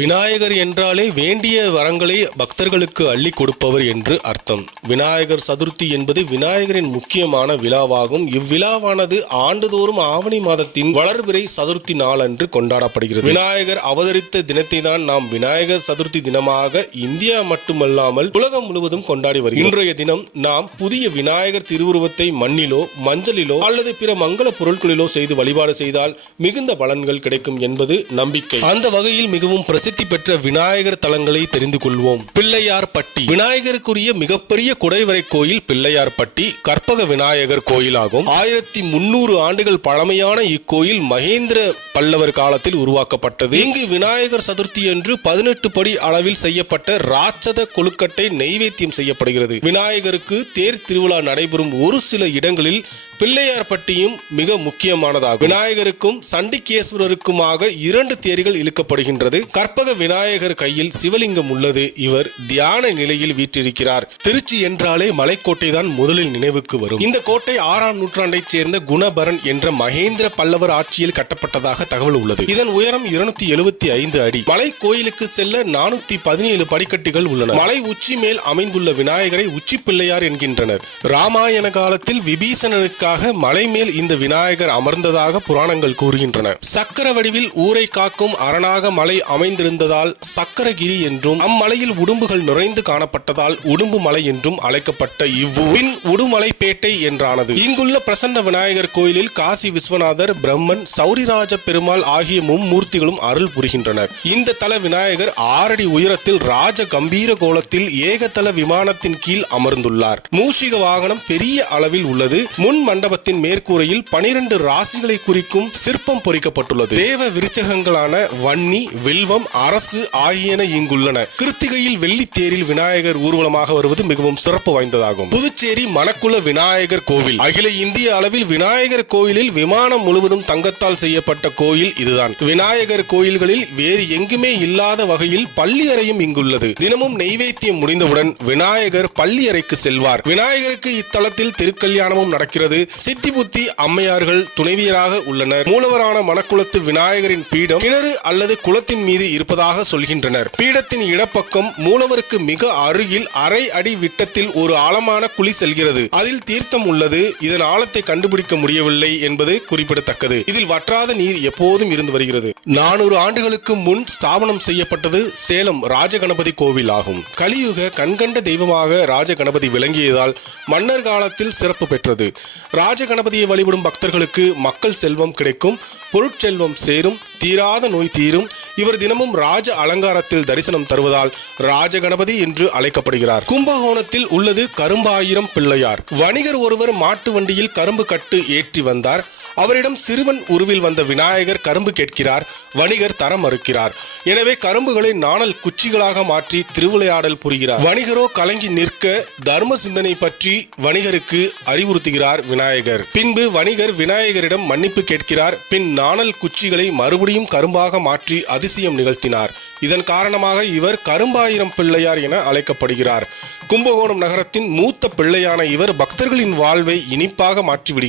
விநாயகர் என்றாலே வேண்டிய வரங்களை பக்தர்களுக்கு அள்ளி கொடுப்பவர் என்று அர்த்தம். விநாயகர் சதுர்த்தி என்பது விநாயகரின் முக்கியமான விழாவாகும். இவ்விழாவானது ஆண்டுதோறும் ஆவணி மாதத்தின் வளர்பிறை சதுர்த்தி நாளன்று கொண்டாடப்படுகிறது. விநாயகர் அவதரித்த தினத்தை தான் நாம் விநாயகர் சதுர்த்தி தினமாக இந்தியா மட்டுமல்லாமல் உலகம் முழுவதும் கொண்டாடி வருகிறோம். இன்றைய தினம் நாம் புதிய விநாயகர் திருவுருவத்தை மண்ணிலோ மஞ்சளிலோ அல்லது பிற மங்கள பொருட்களிலோ செய்து வழிபாடு செய்தால் மிகுந்த பலன்கள் கிடைக்கும் என்பது நம்பிக்கை. அந்த வகையில் மிகவும் பிரசித்தி பெற்ற விநாயகர் தலங்களை தெரிந்து கொள்வோம். பிள்ளையார்பட்டி விநாயகருக்குரிய மிகப்பெரிய குடைவரை கோயில் பிள்ளையார்பட்டி கற்பக விநாயகர் கோயிலாகும். ஆயிரத்தி முன்னூறு ஆண்டுகள் பழமையான இக்கோயில் மகேந்திர பல்லவர் காலத்தில் உருவாக்கப்பட்டது. இங்கு விநாயகர் சதுர்த்தி என்று பதினெட்டு படி அளவில் செய்யப்பட்ட ராட்சத கொழுக்கட்டை நெய்வேத்தியம் செய்யப்படுகிறது. விநாயகருக்கு தேர் திருவிழா நடைபெறும் ஒரு சில இடங்களில் பிள்ளையார்பட்டியும் மிக முக்கியமானதாகும். விநாயகருக்கும் சண்டிகேஸ்வரருக்குமாக இரண்டு தேர்கள் இழுக்கப்படுகின்றது. கற்பக விநாயகர் கையில் சிவலிங்கம் உள்ளது. இவர் தியான நிலையில் வீற்றிருக்கிறார். திருச்சி என்றாலே மலைக்கோட்டை தான் முதலில் நினைவுக்கு வரும். இந்த கோட்டை ஆறாம் நூற்றாண்டைச் சேர்ந்த குணபரன் என்ற மகேந்திர பல்லவர் ஆட்சியில் கட்டப்பட்டதாக தகவல் உள்ளது. இதன் உயரம் இருநூத்தி எழுபத்தி ஐந்து அடி. மலை கோயிலுக்கு செல்ல நானூத்தி பதினேழு படிக்கட்டுகள் உள்ளன. மலை உச்சி மேல் அமைந்துள்ள விநாயகரை உச்சி பிள்ளையார் என்கின்றனர். ராமாயண காலத்தில் விபீஷணனுக்காக மலை மேல் இந்த விநாயகர் அமர்ந்ததாக புராணங்கள் கூறுகின்றன. சக்கர வடிவில் ஊரை காக்கும் அரணாக மலை அமைந்த அமைந்திருந்ததால் சக்கரகிரி என்றும் அம்மலையில் உடும்புகள் நுழைந்து காணப்பட்டதால் உடும்பு மலை என்றும் அழைக்கப்பட்ட இவ்வூர் பின் உடுமலைப்பேட்டை என்றானது. இங்குள்ள பிரசன்ன விநாயகர் கோயிலில் காசி விஸ்வநாதர் பிரம்மன் சௌரிராஜ பெருமாள் ஆகிய மும்மூர்த்திகளும் அருள் புரிகின்றனர். இந்த தல விநாயகர் ஆறடி உயரத்தில் ராஜ கம்பீர கோலத்தில் ஏகதள விமானத்தின் கீழ் அமர்ந்துள்ளார். மூஷிக வாகனம் பெரிய அளவில் உள்ளது. முன் மண்டபத்தின் மேற்கூரையில் பனிரெண்டு ராசிகளை குறிக்கும் சிற்பம் பொறிக்கப்பட்டுள்ளது. தேவ விருச்சகங்களான வன்னி வில்வம் அரசு ஆகியன இங்குள்ளன. கிருத்திகையில் வெள்ளி தேரில் விநாயகர் ஊர்வலமாக வருவது மிகவும் சிறப்பு வாய்ந்ததாகும். புதுச்சேரி மணக்குள விநாயகர் கோவில். அகில இந்திய அளவில் விநாயகர் கோயிலில் விமானம் முழுவதும் தங்கத்தால் செய்யப்பட்ட கோயில் இதுதான். விநாயகர் கோயில்களில் வேறு எங்குமே இல்லாத வகையில் பள்ளி அறையும் இங்குள்ளது. தினமும் நெய்வேத்தியம் முடிந்தவுடன் விநாயகர் பள்ளி அறைக்கு செல்வார். விநாயகருக்கு இத்தலத்தில் திருக்கல்யாணமும் நடக்கிறது. சித்தி புத்தி அம்மையார்கள் துணைவியராக உள்ளனர். மூலவரான மணக்குளத்து விநாயகரின் பீடம் கிணறு அல்லது குளத்தின் மீது இருப்பதாக சொல்கின்றனர். பீடத்தின் இடப்பக்கம் மூலவருக்கு மிக அருகில் அரை அடி விட்டத்தில் ஒரு ஆழமான குழி செல்கிறது. அதில் தீர்த்தம் உள்ளது. இதன் ஆழத்தை கண்டுபிடிக்க முடியவில்லை என்பது குறிப்பிடத்தக்கது. இதில் வற்றாத நீர் எப்போதும் இருந்து வருகிறது. நானூறு ஆண்டுகளுக்கு முன் ஸ்தாபனம் செய்யப்பட்டது சேலம் ராஜகணபதி கோவில் ஆகும். கலியுக கண்கண்ட தெய்வமாக ராஜகணபதி விளங்கியதால் மன்னர் காலத்தில் சிறப்பு பெற்றது. ராஜகணபதியை வழிபடும் பக்தர்களுக்கு மக்கள் செல்வம் கிடைக்கும். பொருட்செல்வம் சேரும். தீராத நோய் தீரும். இவர் தினமும் ராஜ அலங்காரத்தில் தரிசனம் தருவதால் ராஜகணபதி என்று அழைக்கப்படுகிறார். கும்பகோணத்தில் உள்ளது கரும்பாயிரம் பிள்ளையார். வணிகர் ஒருவர் மாட்டு வண்டியில் கரும்பு கட்டு ஏற்றி வந்தார். அவரிடம் சிறுவன் உருவில் வந்த விநாயகர் கரும்பு கேட்கிறார் வணிகர் தரம் மறுக்கிறார். எனவே கரும்புகளை நாணல் குச்சிகளாக மாற்றி திருவிளையாடல் புரிகிறார். வணிகரோ கலங்கி நிற்க தர்ம சிந்தனை பற்றி வணிகருக்கு அறிவுறுத்துகிறார் விநாயகர். பின்பு வணிகர் விநாயகரிடம் மன்னிப்பு கேட்கிறார் பின் நாணல் குச்சிகளை மறுபடியும் கரும்பாக மாற்றி அதிசயம் நிகழ்த்தினார். இதன் காரணமாக இவர் கரும்பாயிரம் பிள்ளையார் என அழைக்கப்படுகிறார். கும்பகோணம் நகரத்தின் மூத்த பிள்ளையான இவர் பக்தர்களின் வாழ்வை இனிப்பாக மாற்றிவிடுகிறார்.